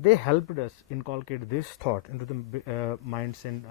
they helped us inculcate this thought into the minds and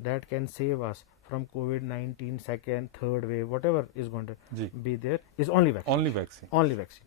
that can save us from COVID-19 second, third wave, whatever is going to be there, is only vaccine. Only vaccine. Only vaccine.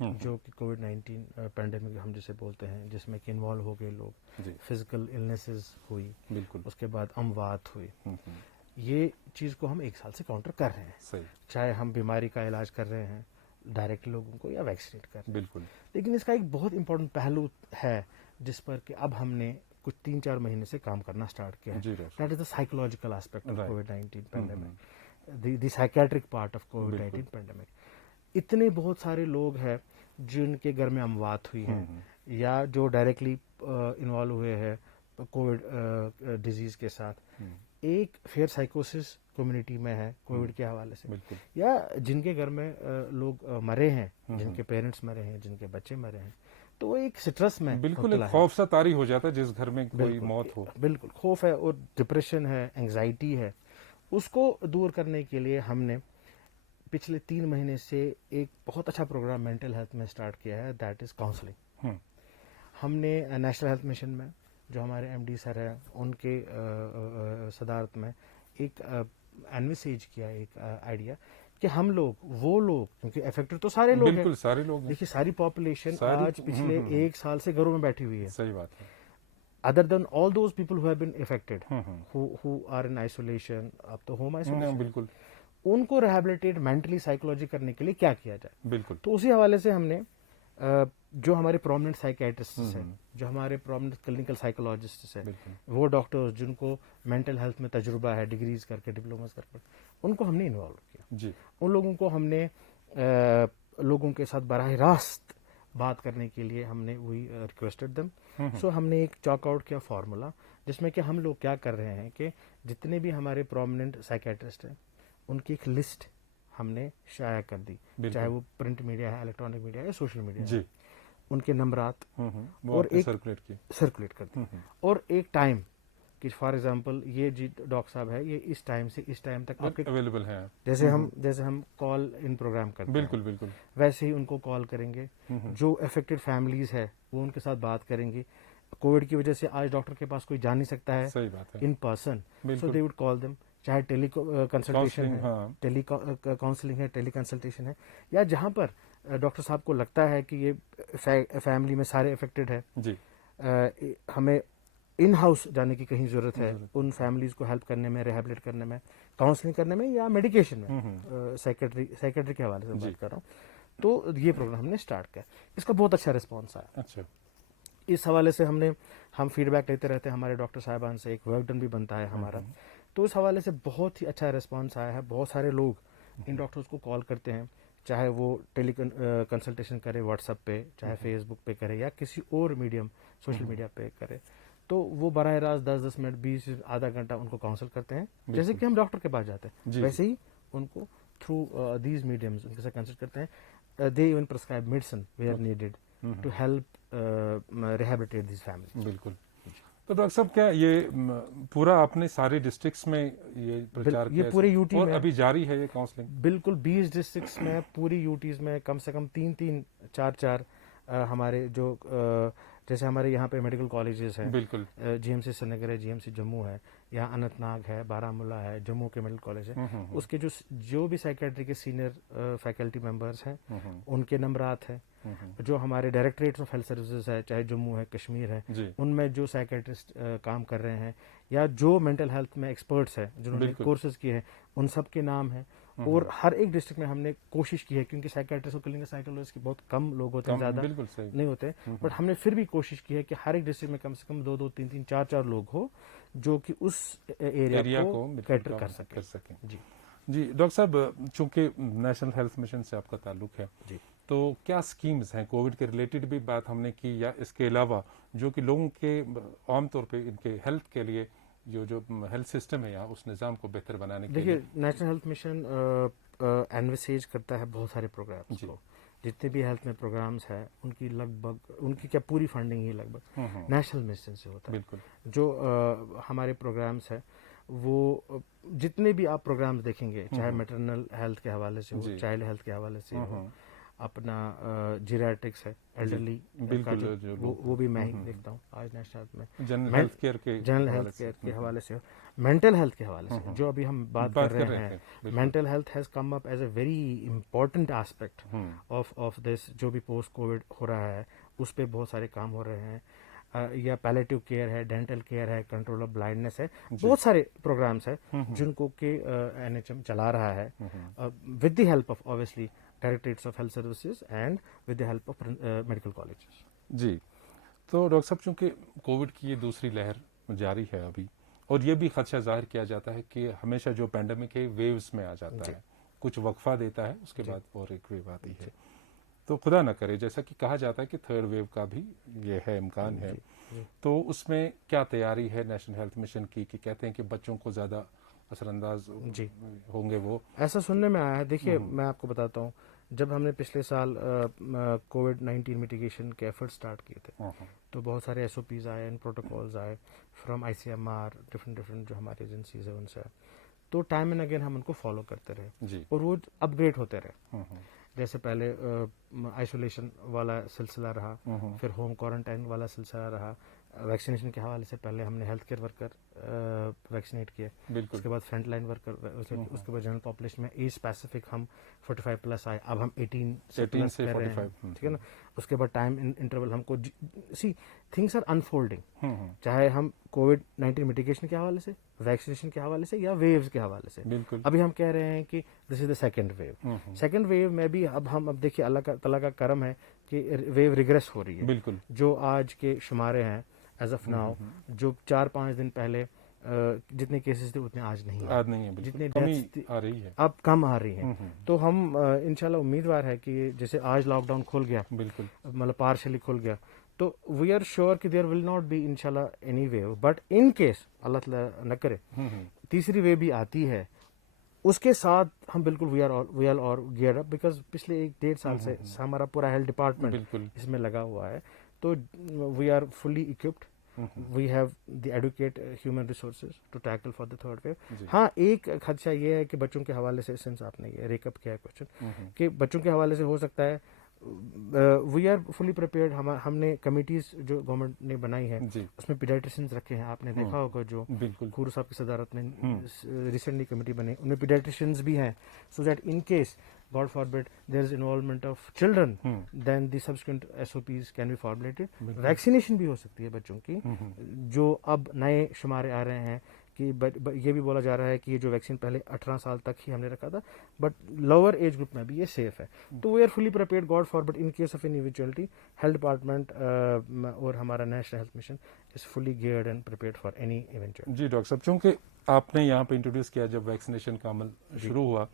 جو کہ COVID-19 pandemic ہم جسے بولتے ہیں، جس میں کہ involve ہو گئے لوگ، جی فزیکل النیسز ہوئی، بالکل اس کے بعد اموات ہوئی، یہ چیز کو ہم 1 سال سے کاؤنٹر کر رہے ہیں، صحیح چاہے ہم بیماری کا علاج کر رہے ہیں ڈائریکٹ لوگوں کو یا ویکسینیٹ کر رہے ہیں. بالکل لیکن اس کا ایک بہت امپورٹنٹ پہلو ہے جس پر کہ اب ہم نے کچھ 3-4 مہینے سے کام کرنا اسٹارٹ کیا ہے. جی doctor that is the psychological aspect of Right. COVID-19 pandemic, the psychiatric part of COVID-19 pandemic. اتنے بہت سارے لوگ ہیں جن کے گھر میں اموات ہوئی ہیں یا جو ڈائریکٹلی انوالو ہوئے ہیں کووڈ ڈیزیز کے ساتھ. ایک فیئر سائیکوسس کمیونٹی میں ہے کووڈ کے حوالے سے، بالکل یا جن کے گھر میں لوگ مرے ہیں، جن کے پیرنٹس مرے ہیں، جن کے بچے مرے ہیں، تو وہ ایک سٹرس میں بالکل مبتلا ایک ہے. خوف سا طاری ہو جاتا ہے جس گھر میں کوئی بالکل، موت ہو. بالکل خوف ہے اور ڈپریشن ہے، انگزائٹی ہے. اس کو دور کرنے کے لیے ہم نے پچھلے 3 مہینے سے ایک بہت اچھا پروگرام مینٹل ہیلتھ میں اسٹارٹ کیا ہے، دیٹ از کاؤنسلنگ. ہم نے نیشنل ہیلتھ مشن میں جو ہمارے ایم ڈی سر ہیں ان کے صدارت میں ایک انویسیج کیا، ایک آئیڈیا کہ ہم لوگ وہ لوگ، کیونکہ افیکٹڈ تو سارے لوگ ہیں، بالکل سارے لوگ ہیں. دیکھیے ساری پاپولیشن ساری- آج پچھلے 1 سال سے گھروں میں بیٹھی ہوئی ہے. صحیح بات ہے. other than all those people who have been affected, who are in isolation, up to home isolation, بالکل ان کو ریہیبلیٹیٹ مینٹلی سائیکولوجی کرنے کے لیے کیا کیا جائے. بالکل تو اسی حوالے سے ہم نے جو ہمارے پرومننٹ سائیکیٹرسٹ ہیں، جو ہمارے پرومننٹ کلینکل سائیکولوجسٹ ہیں، بالکل وہ ڈاکٹرز جن کو مینٹل ہیلتھ میں تجربہ ہے، ڈگریز کر کے، ڈپلوماز کر کے، ان کو ہم نے انوالو کیا. جی ان لوگوں کو ہم نے لوگوں کے ساتھ براہ راست بات کرنے کے لیے ہم نے وہی ریکویسٹڈ دم. سو ہم نے ایک چاک آؤٹ کیا فارمولا جس میں کہ ہم لوگ کیا کر رہے ہیں کہ جتنے بھی ہمارے پرومننٹ سائیکیٹرسٹ ہیں ان کی ایک لسٹ ہم نے شائع کر دی، چاہے وہ پرنٹ میڈیا ہے، الیکٹرانک میڈیا ہے یا سوشل میڈیا ہے. جی ان کے نمبرات اور ایک سرکولیٹ کی سرکولیٹ کر دی، اور ایک ٹائم کہ فار ایگزامپل یہ جی ڈاکٹر صاحب ہے، یہ اس ٹائم سے اس ٹائم تک آپ کے اویلیبل ہیں. جیسے ہم کال ان پروگرام کرتے ہیں، بالکل بالکل ویسے ہی ان کو کال کریں گے. جو افیکٹڈ فیملیز ہے وہ ان کے ساتھ بات کریں گی. کووڈ کی وجہ سے آج ڈاکٹر کے پاس کوئی جا نہیں سکتا ہے صحیح بات ہے. In person, so they would call them. چاہے ٹیلی کنسلٹیشن ہے، ٹیلی کاؤنسلنگ ہے، ٹیلی کنسلٹیشن ہے، یا جہاں پر ڈاکٹر صاحب کو لگتا ہے کہ یہ فیملی میں سارے افیکٹڈ ہے، جی ہمیں ان ہاؤس جانے کی کہیں ضرورت ہے ان فیملیز کو ہیلپ کرنے میں، ریہیبلیٹ کرنے میں، کاؤنسلنگ کرنے میں یا میڈیکیشن میں. سیکرٹری کے حوالے سے بات کر رہا ہوں. تو یہ پروگرام ہم نے اسٹارٹ کیا. اس کا بہت اچھا رسپانس آیا. اچھا اس حوالے سے ہم فیڈ بیک لیتے رہتے ہیں ہمارے ڈاکٹر صاحبان سے، ایک ورک ڈن بھی بنتا ہے ہمارا. تو اس حوالے سے بہت ہی اچھا رسپانس آیا ہے. بہت سارے لوگ ان ڈاکٹرز کو کال کرتے ہیں، چاہے وہ ٹیلی کنسلٹیشن کرے واٹس ایپ پہ، چاہے فیس بک پہ کرے یا کسی اور میڈیم سوشل میڈیا پہ کرے. تو وہ براہ راست 10 منٹ 20 آدھا گھنٹہ ان کو کاؤنسل کرتے ہیں، جیسے کہ ہم ڈاکٹر کے پاس جاتے ہیں ویسے ہی ان کو تھرو دیز میڈیمز ان کے ساتھ کنسلٹ کرتے ہیں. They even prescribe medicine where needed to help rehabilitate these families. بالکل. تو ڈاکٹر صاحب کیا یہ پورا آپ نے سارے ڈسٹرکٹس میں یہ پرچار کیا؟ یہ پورے یو ٹی اور میں ابھی جاری ہے یہ کاؤنسلنگ؟ بالکل 20 ڈسٹرکٹس میں، پوری یوٹیز میں کم سے کم 3-3 4-4 ہمارے جو جیسے ہمارے یہاں پہ میڈیکل کالجز ہیں، بالکل جی ایم سی سری نگر ہے، جی ایم سی جموں ہے، یہاں اننت ناگ ہے، بارہ مولہ ہے، جموں کے میڈیکل کالج ہے. اس کے جو بھی سائیکیٹری کے سینئر فیکلٹی ممبرس ہیں ان کے نمبرات ہیں. جو ہمارے ڈائریکٹریٹس آف ہیلتھ سروسز ہے، چاہے جموں ہے، کشمیر ہے، ان میں جو سائیکیٹرسٹ کام کر رہے ہیں یا جو مینٹل ہیلتھ میں ایکسپرٹس ہیں جنہوں نے کورسز کیے ہیں، ان سب کے نام ہیں. اور ہر ایک ڈسٹرکٹ میں ہم نے کوشش کی ہے، کیونکہ سائیکیٹرسٹ اور کلینکل سائیکولوجسٹ کے بہت کم لوگ ہوتے ہیں، زیادہ نہیں ہوتے، بٹ ہم نے پھر بھی کوشش کی ہے کہ ہر ایک ڈسٹرکٹ میں کم سے کم 2-2 3-3 4-4 لوگ ہو جو کہ اس ایریا کو کیٹر کر سکیں. جی ڈاکٹر صاحب، چونکہ نیشنل ہیلتھ مشن سے آپ کا تعلق ہے، جی تو کیا سکیمز ہیں کووڈ کے ریلیٹڈ بھی بات ہم نے کی، یا اس کے علاوہ جو کہ لوگوں کے عام طور پہ ان کے ہیلتھ کے لیے جو ہیلتھ سسٹم ہے یہاں اس نظام کو بہتر بنانے کے لیے؟ دیکھیے نیشنل ہیلتھ مشن انویسیج کرتا ہے بہت سارے پروگرامس کو. جتنے بھی ہیلتھ میں پروگرامس ہیں ان کی لگ بھگ ان کی کیا پوری فنڈنگ ہی لگ بھگ نیشنل مشن سے ہوتا ہے. بالکل. جو ہمارے پروگرامس ہیں وہ جتنے بھی آپ پروگرامس دیکھیں گے، چاہے میٹرنل ہیلتھ کے حوالے سے ہو، چائلڈ ہیلتھ کے حوالے سے ہو، اپنا جیریاٹرکس ہے, ایلڈرلی بالکل جو وہ بھی میں ہی دیکھتا ہوں آج نیشنل ہیلتھ میں, جنرل ہیلتھ کیئر کے جنرل ہیلتھ کیئر کے حوالے سے, مینٹل ہیلتھ کے حوالے سے جو ابھی ہم بات کر رہے ہیں. Mental health has come up as a very important aspect of this. جو بھی پوسٹ کووڈ ہو رہا ہے اس پہ بہت سارے کام ہو رہے ہیں, یا پیلیٹیو کیئر ہے, ڈینٹل کیئر ہے, کنٹرول آف بلائنڈنس ہے, بہت سارے پروگرامس ہیں جن کو کہ NHM چلا رہا ہے with the help of obviously directorates of health services and with the help of medical colleges. جی, تو ڈاکٹر صاحب چونکہ کووڈ کی یہ دوسری لہر جاری ہے ابھی, اور یہ بھی خدشہ ظاہر کیا جاتا ہے کہ ہمیشہ جو پینڈیمک ہے ویوز میں آ جاتا ہے, کچھ وقفہ دیتا ہے, اس کے بعد اور ایک ویو آتی ہے. تو خدا نہ کرے, جیسا کہ کہا جاتا ہے کہ تھرڈ ویو کا بھی یہ ہے امکان ہے, تو اس میں کیا تیاری ہے نیشنل ہیلتھ مشن کی, کہ کہتے ہیں کہ بچوں کو زیادہ اثر انداز ہوں گے؟ وہ ایسا سننے میں آیا ہے. دیکھیے میں آپ کو بتاتا ہوں, جب ہم نے پچھلے سال کووڈ-19 میٹیگیشن کے ایفرٹ اسٹارٹ کیے تھے تو بہت سارے SOPs آئے, ان پروٹوکالز آئے فرام ICMR, ڈفرینٹ جو ہماری ایجنسیز ہیں ان سے, تو ٹائم اینڈ اگین ہم ان کو فالو کرتے رہے اور وہ اپ گریڈ ہوتے رہے. جیسے پہلے آئسولیشن والا سلسلہ رہا, پھر ہوم کوارنٹائن والا سلسلہ رہا, ویکسینیشن کے حوالے سے پہلے ہم نے ہیلتھ کیئر ورکر ویکسینیٹ کیے, اس کے بعد فرنٹ لائن ورکر, اس کے بعد جنرل پاپولیشن میں ایج اسپیسیفک ہم 45+ آئے, اب ہم 18 سے پلس کر رہے ہیں, ٹھیک ہے نا. اس کے بعد ٹائم انٹرول ہم کو سی تھنگس آر انفولڈنگ, چاہے ہم کووڈ-19 میٹیگیشن کے حوالے سے, ویکسینیشن کے حوالے سے, یا ویوز کے حوالے سے. ابھی ہم کہہ رہے ہیں کہ this is the second wave. Second wave میں بھی اب دیکھیے اللہ تعالیٰ کا کرم ہے کہ ویو ریگریس ہو رہی ہے. بالکل, جو آج کے شمارے ہیں ایز آف ناؤ, جو 4-5 دن پہلے جتنے کیسز تھے اتنے آج نہیں ہیں, جتنے ڈیتھس آ رہی ہے اب کم آ رہی ہیں. تو ہم انشاءاللہ امیدوار ہے کہ جیسے آج لاک ڈاؤن کھل گیا, بالکل مطلب پارشلی کھل گیا, تو وی آر شیور کہ دیر ول ناٹ بی انشاءاللہ any wave, but in case اللہ تعالیٰ نہ کرے تیسری ویو بھی آتی ہے, اس کے ساتھ ہم بالکل وی آر اور گیئر اپ, بیکاز پچھلے 1-1.5 سال سے ہمارا پورا ہیلتھ ڈپارٹمنٹ اس میں لگا ہوا ہے. تو we are fully occupied, we have the adequate human resources to tackle for the third wave. ہاں, ایک خدشہ یہ ہے کہ بچوں کے حوالے سے, سنس آپ نے یہ ریک اپ کیا ہے کوشچن, کہ بچوں کے حوالے سے ہو سکتا ہے وی آر فلی پریپیئرڈ. ہم نے کمیٹیز جو گورنمنٹ نے بنائی ہے اس میں پیڈیاٹریشنز رکھے ہیں, آپ نے دیکھا ہوگا جو کھورو صاحب کی صدارت میں ریسنٹلی کمیٹی بنی, ان میں پیڈیاٹریشنز بھی ہیں, so that in case God forbid there is involvement of children, then the subsequent SOPs can be formulated. Vaccination بھی ہو سکتی ہے بچوں کی, جو اب نئے شمارے آ رہے ہیں کہ یہ بھی بولا جا رہا ہے کہ یہ جو ویکسین پہلے 18 سال تک ہی ہم نے رکھا تھا, بٹ لوور ایج گروپ میں بھی یہ سیف ہے. تو we are fully prepared, god forbid in case of any eventuality, health department اور ہمارا national health mission is fully geared and prepared for any eventuality. جی ڈاکٹر صاحب, چونکہ آپ نے یہاں پہ انٹروڈیوس کیا جب ویکسینیشن کا عمل شروع ہوا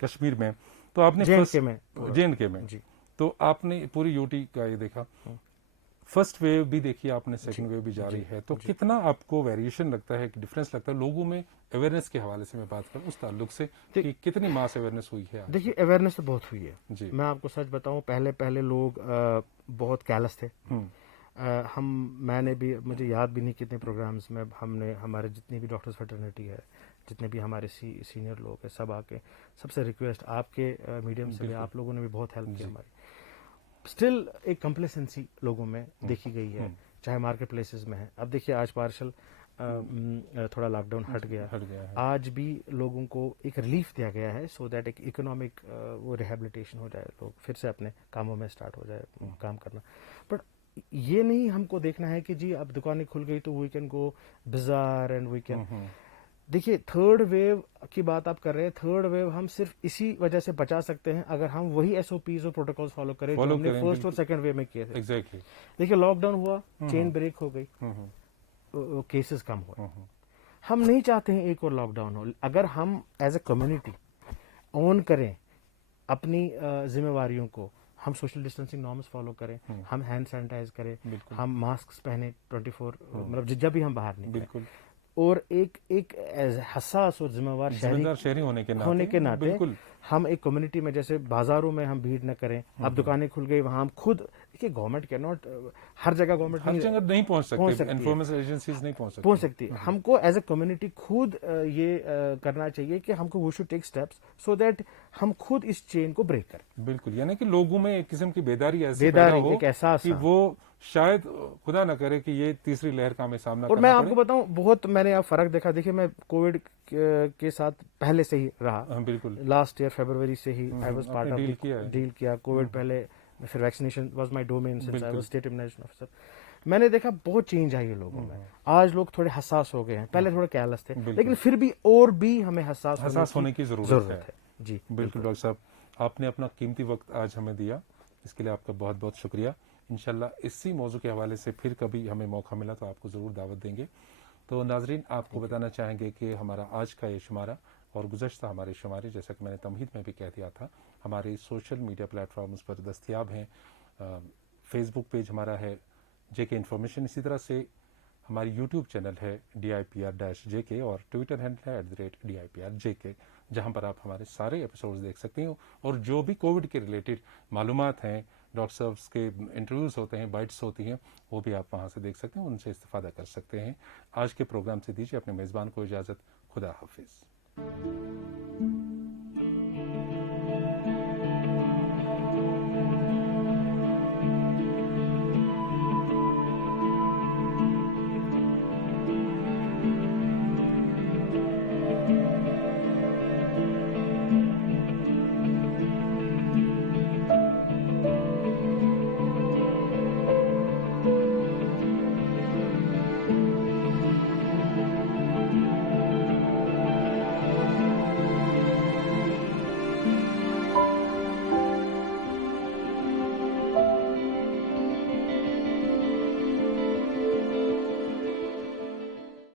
کشمیر میں, تو آپ نے JNK میں, تو آپ نے پوری یوٹی کا یہ دیکھا, فرسٹ ویو بھی دیکھی آپ نے, سیکنڈ ویو بھی جاری ہے, تو کتنا آپ کو ویریشن لگتا ہے, ڈفرینس لگتا ہے لوگوں میں اویئرنیس کے حوالے سے میں بات کروں اس تعلق سے, کہ کتنی ماس اویئرنیس ہوئی ہے؟ دیکھیے اویئرنیس تو بہت ہوئی ہے. میں آپ کو سچ بتاؤں, پہلے لوگ بہت کیئرلیس تھے. میں نے بھی, مجھے یاد بھی نہیں کتنے پروگرامز میں ہم نے, ہمارے جتنی بھی ڈاکٹرز فیٹرنیٹی ہے, جتنے بھی ہمارے سینئر لوگ ہیں, سب آ کے, سب سے ریکویسٹ آپ کے میڈیم سے بھی, آپ لوگوں نے بھی بہت ہیلپ کی ہماری. اسٹل ایک کمپلیسنسی لوگوں میں دیکھی گئی ہے, چاہے مارکیٹ پلیسز میں ہے. اب دیکھیے آج پارشل تھوڑا لاک ڈاؤن ہٹ گیا, آج بھی لوگوں کو ایک ریلیف دیا گیا ہے, سو دیٹ ایک اکنامک وہ ریہیبلیٹیشن ہو جائے, لوگ پھر سے اپنے کاموں میں اسٹارٹ ہو جائے کام کرنا. بٹ یہ نہیں ہم کو دیکھنا ہے کہ جی اب دکانیں کھل گئی تو وی کین گو بازار اینڈ وی کین. دیکھیے تھرڈ ویو کی بات آپ کر رہے ہیں, تھرڈ ویو ہم صرف اسی وجہ سے بچا سکتے ہیں اگر ہم وہی SOPs اور پروٹوکالز فالو کریں جو ہم نے فرسٹ اور سیکنڈ ویو میں کیے تھے. دیکھیے لاک ڈاؤن ہوا, چین بریک ہو گئی, کیسز کم ہوئے. ہم نہیں چاہتے ہیں ایک اور لاک ڈاؤن ہو. اگر ہم ایز اے کمیونٹی اون کریں اپنی ذمہ واریوں کو, ہم سوشل ڈسٹینسنگ نارمز فالو کریں, ہم ہینڈ سینیٹائز کریں, ہم ماسک پہنے 24, مطلب جب بھی ہم باہر نکلیں, اور ایک حساس اور ذمہ وار شہری ہونے کے ناطے بالکل ہم ایک کمیونٹی میں جیسے بازاروں میں ہم بھیڑ نہ کریں. اب دکانیں کھل گئی وہاں ہم خود دیکھیے گورنمنٹ کی ناٹ ہر جگہ گورنمنٹ نہیں پہنچ سکتی, انفارمیشن ایجنسیز نہیں پہنچ سکتی. ہم کو ایز اے کمیونٹی خود یہ کرنا چاہیے کہ ہم کو we should take steps so that ہم خود اس چین کو بریک کریں. بالکل, یعنی کہ لوگوں میں ایک قسم کی بیداری ایسی پیدا ہو ایک احساس کہ وہ شاید خدا نہ کرے کہ یہ تیسری لہر کا ہمیں سامنا اور میں آپ کو بتاؤں بہت میں نے اب فرق دیکھا. دیکھیے میں کووڈ کے ساتھ پہلے سے ہی رہا, بالکل لاسٹ ایئر فیبروری سے ہی I was part of deal کیا کووڈ پہلے, پھر vaccination was my domain since I was state immunisation officer. میں نے دیکھا بہت چینج آئی ہے لوگوں میں. آج لوگ تھوڑے حساس ہو گئے ہیں, پہلے تھوڑے کیئرلیس تھے, لیکن پھر بھی اور بھی ہمیں حساس ہونے کی ضرورت ہے. جی بالکل ڈاکٹر صاحب, آپ نے اپنا قیمتی وقت آج ہمیں دیا, اس کے لیے آپ کا بہت بہت شکریہ. انشاءاللہ اسی موضوع کے حوالے سے پھر کبھی ہمیں موقع ملا تو آپ کو ضرور دعوت دیں گے. تو ناظرین, آپ کو بتانا چاہیں گے کہ ہمارا آج کا یہ شمارہ اور گزشتہ ہمارے شمارے, جیسا کہ میں نے تمہید میں بھی کہہ دیا تھا, ہمارے سوشل میڈیا پلیٹ فارمز پر دستیاب ہیں. فیس بک پیج ہمارا ہے جے کے انفارمیشن, اسی طرح سے ہماری یوٹیوب چینل ہے DIPR-JK, اور ٹویٹر ہینڈل ہے @DIPR-JK, جہاں پر آپ ہمارے سارے ایپیسوڈز دیکھ سکتے ہیں. اور جو بھی کووڈ کے ریلیٹڈ معلومات ہیں, ڈاکٹر صاحب کے انٹرویوز ہوتے ہیں, بائٹس ہوتی ہیں, وہ بھی آپ وہاں سے دیکھ سکتے ہیں, ان سے استفادہ کر سکتے ہیں. آج کے پروگرام سے دیجیے اپنے میزبان کو اجازت. خدا حافظ.